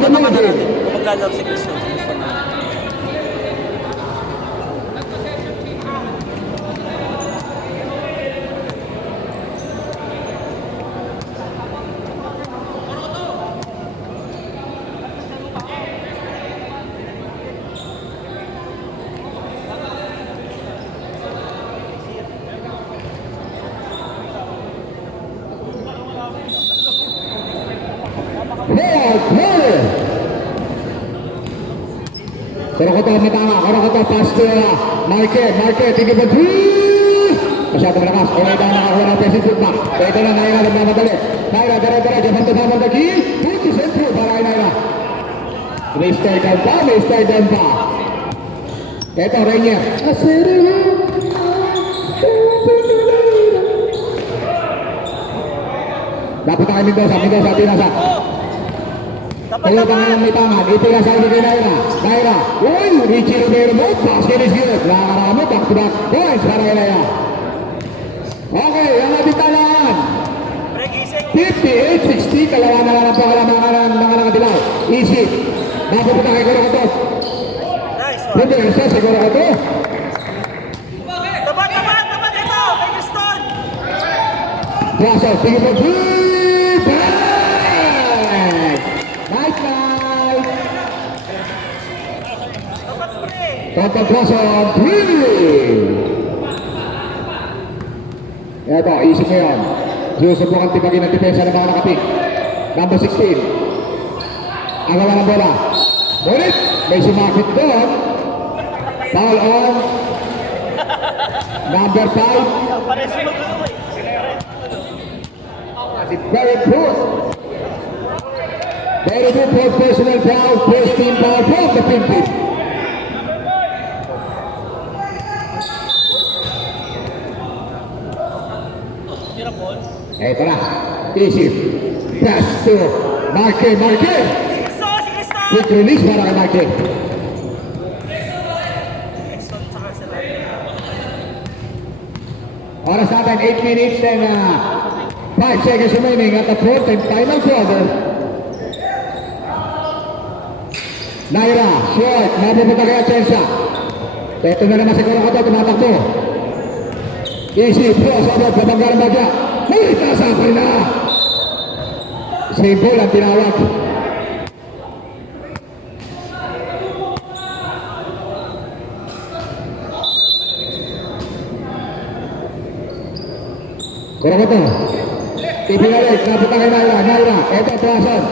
the naman middle. natin. Kung maglalaro si Cristian. Si Cristian na. Korokoto matama, Korokoto pass to Marquez, tingin po 3! Masyadong lakas, Oray daw nakakuha ng offensive footback. Ito na, Naira magmamadali. Naira, dara-dara, Japan to Saman Daki. Puti sentro para kay Naira. May start down pa. Ito, Rainier. Dapat tayo Mendoza, Pinasa. Kaya pangalang may tangan, ito yung sabi kay Naira, uy, Richie Romero mo, basket is good. Nakakarami, back-to-back points para kay Naira. Okay, ang ating talaan. 58-60, kalawa na lang ang pakalamangan ng mga nakadilaw. Easy. Napupunta kay Korokoto. Hindi, isa si Korokoto. Tapat ito! Kay Cristian! Braso, tingin mo, 3! Bang! Nice. Tonton Braso, 3! Ito, isip mo yan. Susubukan tibagin ang depensa ng mga nakapik. Number 16. Agawa ng bola. Ngunit, may sumakit doon. Foul on. Number 5. Very good. Very good for personal foul. First team foul from the Philippines. Ito na. Easy. Pass to Marquez. Quick release para kay Marquez. Oras natin 8 minutes and 5 seconds remaining at the fourth and final quarter. Naira, short. Mapupunta kay Atienza. Ito na naman siguro ka ito. Tumatakbo. Easy. Cross over. Babanggaran bagya. Uy, nasapay na! Simple ang tinawag. Korokoto. Ibinalik. Napunta kay Naira. Ito, Tuason.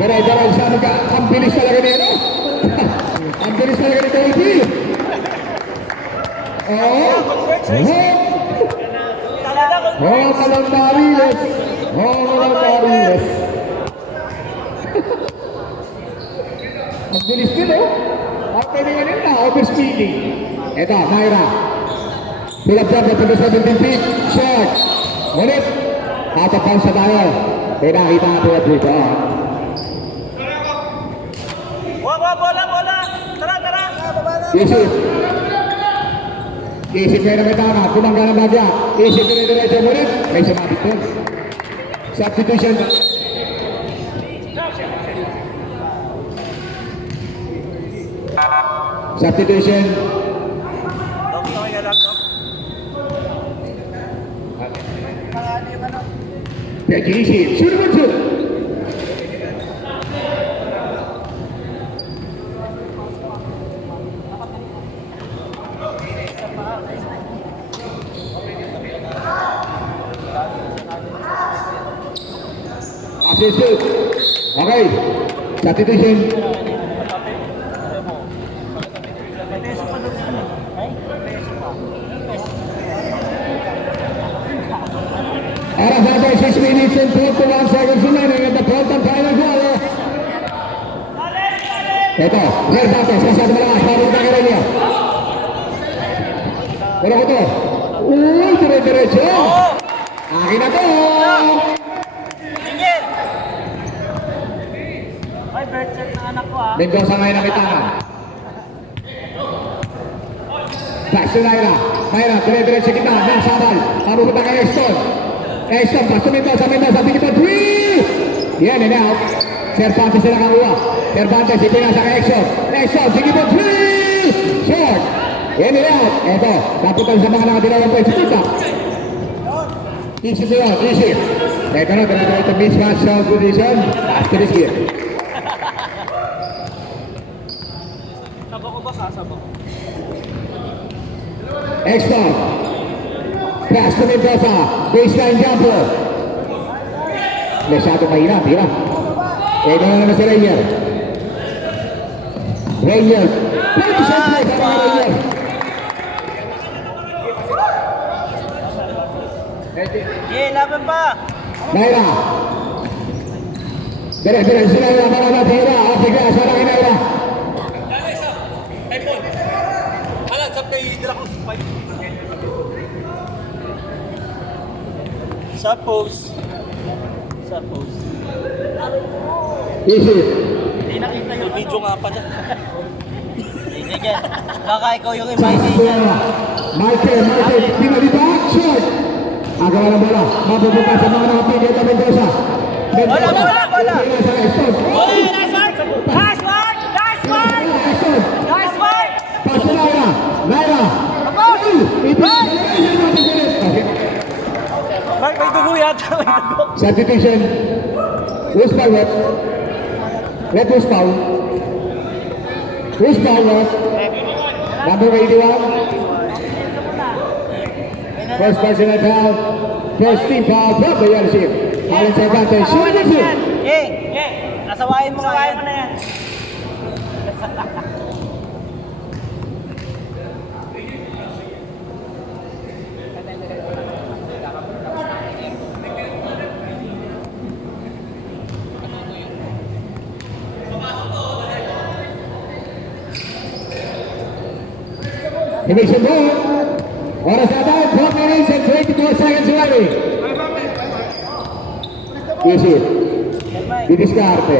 Garay-garay. Saan ka? Ang bilis talaga niya, no? Ang bilis talaga ni Dolby. Malang Mariles. Ang bilis din, oh. Ang piningan nila, overspeeding. Ito, Naira. Pull-up-up na 17 feet. Short. Ngunit, out of bounds na tayo. Pinakita natin at dito. Bola! Tara! Isip kayo na may tama. Kumangga ng bagya. Isip dire-diretso mo rin. May sumabit doon. Substitution. Peki isip. Shoot naman shoot. Assistant. Okay. Substitution. Oras natin 6 minutes and 41 seconds remaining at the fourth and final quarter. Ito, Real Bates, masyado malakas. Papunta ka rin niya. Pero ko to. Uy, dire-diretso. Akin na to. Mendoza ngayon ang itangan. Pass to Naira. Naira, dire-diretso kita. Nan Sabal. Papunta kay Eston. Pass to Mendoza. Tingin pa 3. Yan and out. Cervantes na nakakuha. Cervantes, ipinasa kay Exxon. Exxon, sige po, 3! Short! In and out. Eto, napuntan sa mga nakadilawang pwede si Tuta. Easy to yun, easy. Teka na, ganito ito mismatch sa position. After this game. Sabo ko ba? Sasabo ko. Exxon. Pass to Mendoza. Baseline jumper. Masyado mahirap, hirap. Ito na naman si Rainier. Rainier. Pwede siya play sa mga Rainier. Laban pa! Naira. Dire sila yung mga Naira. Afrika, sarang kay Naira. Alam, sab kayo hidra ko. Suppose. Easy. Hindi nakita yung video nga pa dyan. Sige, baka ikaw yung invited niya. Michael, pinalibak, short. Agawa ng bola, mabubuka sa mga nakapigil na Mendoza. Bola! Ipinasa kay Exxon. Nice one! Pass to Naira. Tapos! Ipinasa kay Exxon. May dugo yata, may dugo. Substitution. Who's foul, ref? Ref, who's foul? Who's foul, ref? Number 81. First personal foul. First team foul. From the yellow team. Alan Cervantes. Shoot it in. Nasawayin mo nga yan. He makes a move. Oras na tayo. 4 minutes and 24 seconds away. Easy. Didiskarte.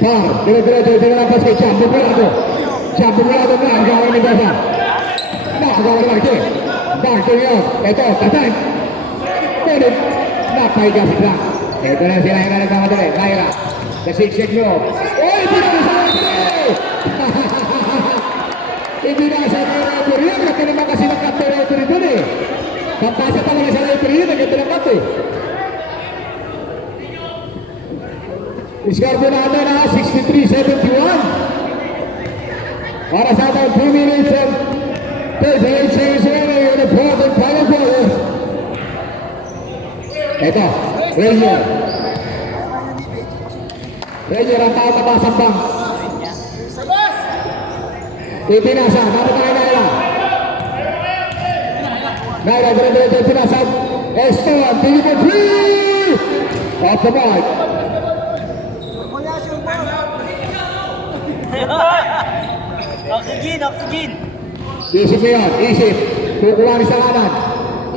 Par. Dire-diretso lampas kay Champ. Bumulado. Champ bumulado na. Ang gawin ni Gaza. Nakagawa ni Marque. Marque yun. Ito. Tatan. Pwede. Napahiga si Clark. Ito na sila yung nagkamadali. Naira. Nasiksik nyo. Oy! Pinasa na Ibinasa na referee. Laki naman kasi ng cut na referee dun eh. Pampasa pa naman sa referee. Naganda ng cut eh. Iskarbo natin na 63-71. Para sa atin 2 minutes and 38 seconds away in the fourth and final quarter. Ito, Rainier. Rainier ang tao tapasang bang. Ipinasa, dapat tayo Naira. Naira, dire-diretso ipinasa. Eston, tingin po 3! Off the mark. Oxygen! Isip mo yun, isip. Kukuha ni sa kanan.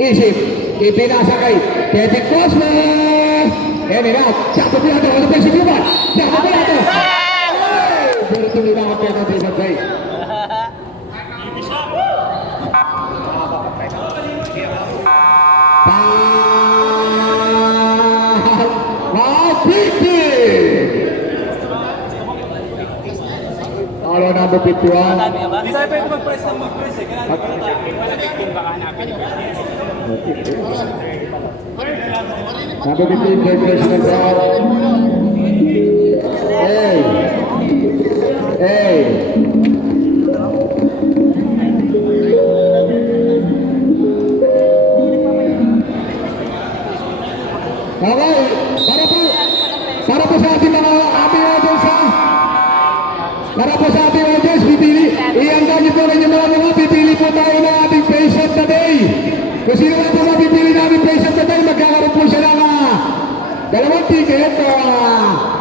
Isip. Ipinasa kay Kevin Cosmo. And it out. Chapo Pilato, ano pa si Cuban? Chapo Pilato. Pero tuloy na ang penalty sa play. Follow number 51. Hindi tayo pwede mag-press ng mag-press eh. Kaya Number 15, third personal foul. Hey. Okay, para po sa ating mga audience ha. Para po sa ating audience, ihanda niyo po rin yung mga pipili po tayo ng ating patient na day. Kung sino na po mapipili namin patient na day, magkakaroon po siya ng dalawang ticket,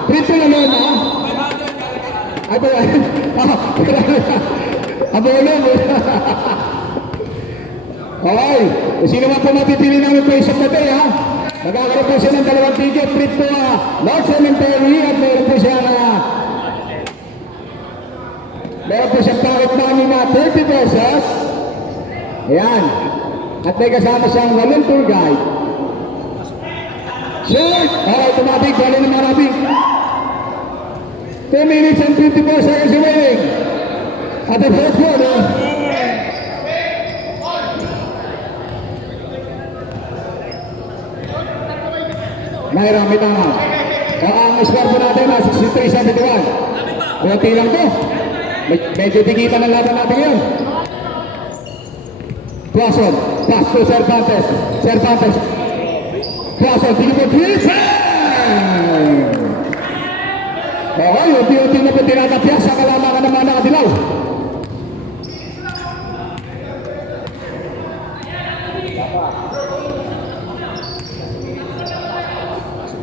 triple na loan ha. Ay po, abulong. Okay, kung sino man po mapipili namin patient na day ha. Magkakaroon po siya ng dalawang ticket, trip po North Cemetery at meron po siya meron po siyang pocket money na 30 pesos. Ayan. At may kasama siyang walong tour guide. Short! Alright, tumating. Bali naman natin. 2 minutes and 54 seconds remaining. At the fourth quarter. Naira, may tama. Ang score po natin na 63-71. Kunti lang to. Medyo dikitan ang laban natin yun. Clausen, pass to Cervantes. Cervantes. Clausen, tingin po 3-10! Okay, unti-unti na po tinatapya sa kalamangan naman na Kadilaw.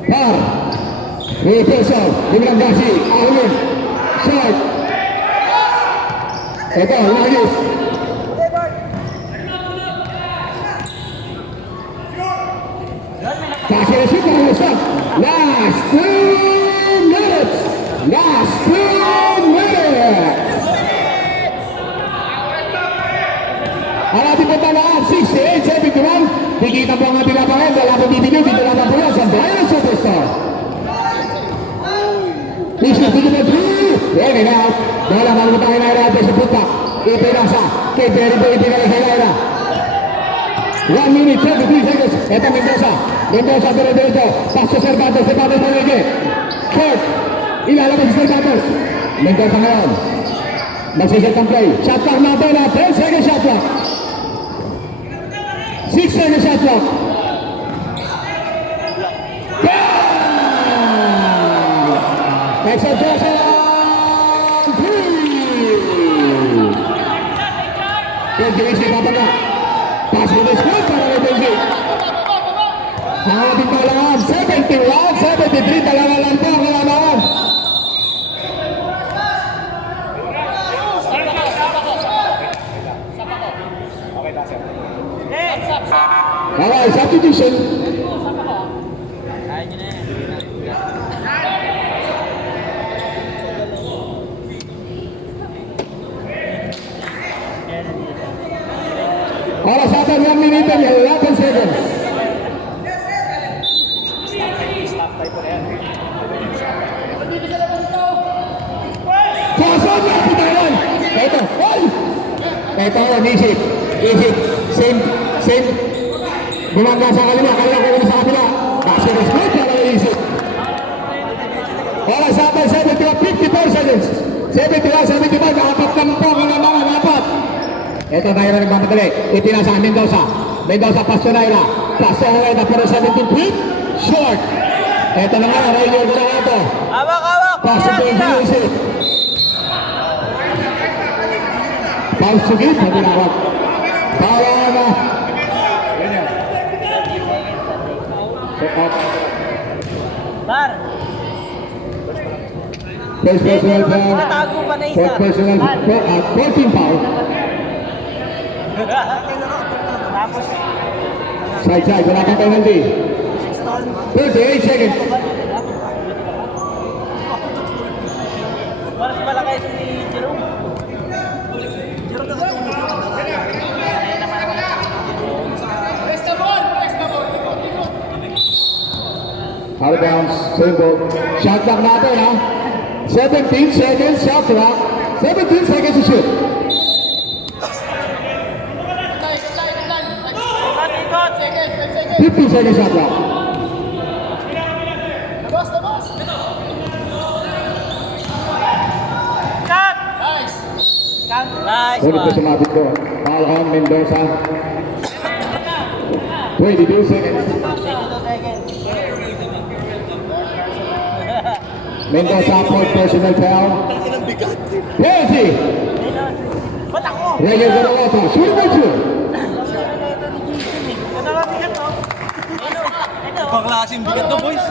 Par. Reversal. Dibilang Gasi. Ahulin. Short. Ito, Lagis. Kasi receive ang usap. Last 2 minutes. Last 2 minutes. Ang ating pagtalaan, 68-71. Tikita po ang ating lapangan. Wala po bibigay. Dito lang po yan sa Brian Superstar. Isla, tingin po 3. Yan, ina. Dahil ang mga tayo na natin sa putak. Ipinasa. Kay Perry po ipinala sa Laira. 1 minute, 33 seconds. Ito Mendoza. Mendoza, pero pass to Cervantes. Cervantes na lagi. Short. Ilalabas si Cervantes. Mendoza ngayon. Magsiset ang play. Shot clock natin na 10 seconds shot clock. 6 seconds shot clock. Extra Johnson. 3. Benji papala. Pass to the score para kay Benji. Ang ating kalaban, 71-73. Dalawa lang po ang kalaban. Okay, substitution. Oras natin 1 minute and 11 seconds. Pasok na pitayan. Ito. Ay! Ito, Egypt. Egypt. Same. Bumangga sa kalima. Kaya ko sa kabila. Kasi response para kay Egypt. Oras natin 54 seconds. 71-75. Apat lang po ang namangan. Apat. Ito Naira ng Bamatali. Ipinasa Mendoza. Mendoza pass to Naira. Pass to Naira para 17 feet. Short. Ito na nga. Rayo ko na ito. Hawak! Pass to Egypt. Pass to Egypt. Pagkilawag. Bawa na. Bar! First personal foul. Natago pa na isa. Fourth personal foul. 14 foul. Tapos, Side. Wala kang penalty. 38 seconds. mas malaki si Jerome. Jerome na Out of bounds. Same ball. Shot clock natin ha. 17 seconds shot clock. 17 seconds to shoot. Ikot! 50 seconds shot clock. Cut! Nice Ulit na one. sumabit ko. Foul on Mendoza. 22 seconds. 22 seconds. Mendoza, fourth personal foul. Penalty. Ba't ako? Regular Zaragoza. Shoot by 2. Ibang klaseng bigat to, boys.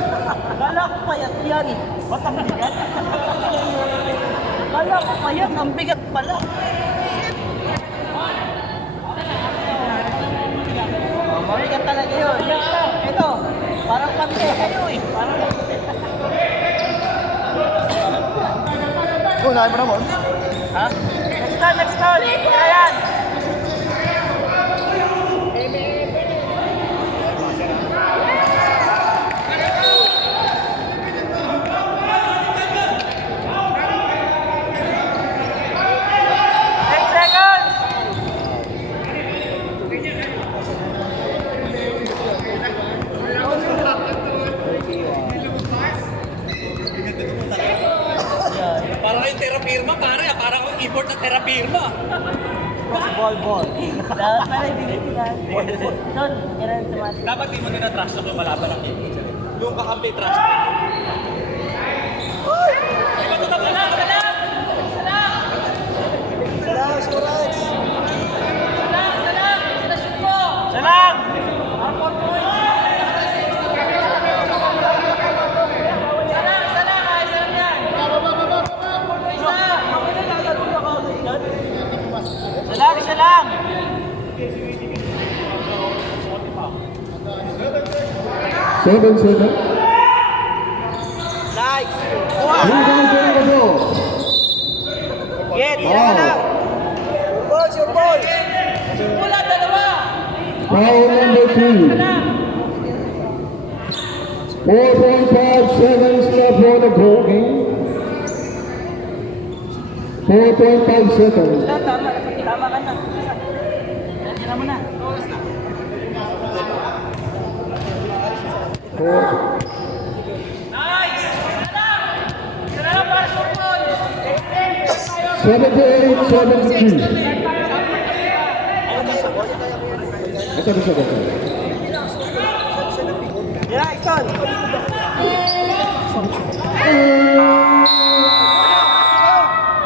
Kala ko payat yan. Ba't ang bigat? Kala ko payat, ang bigat pala. Mabigat talaga yun. Ito, parang pante kayo eh. Parang Unahin mo naman. ha? Next turn. Kaya yan. Terapirma, pare. Parang import na terapirma. Ball. Dapat para hindi sila. Son, kailan sa mga... Dapat di mo din na-trash talk yung malaban ng game. Yung kakampi trash talk. Salam! Salam! 7-7. Nice! 3 guys to go. Get! Wow. Your ball! Wala, dalawa! Foul number 3. 4.5 seconds left for the ball game. 4.5 seconds. Tama ka na. Tira mo na. Nice! Salam para sa ball! 78-72. Sorry. Tira, Ixon!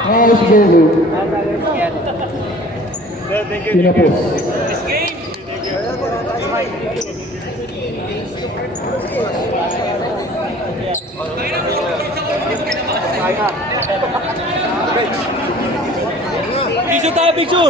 Nice goal. Pinapos. Picture tayo, picture!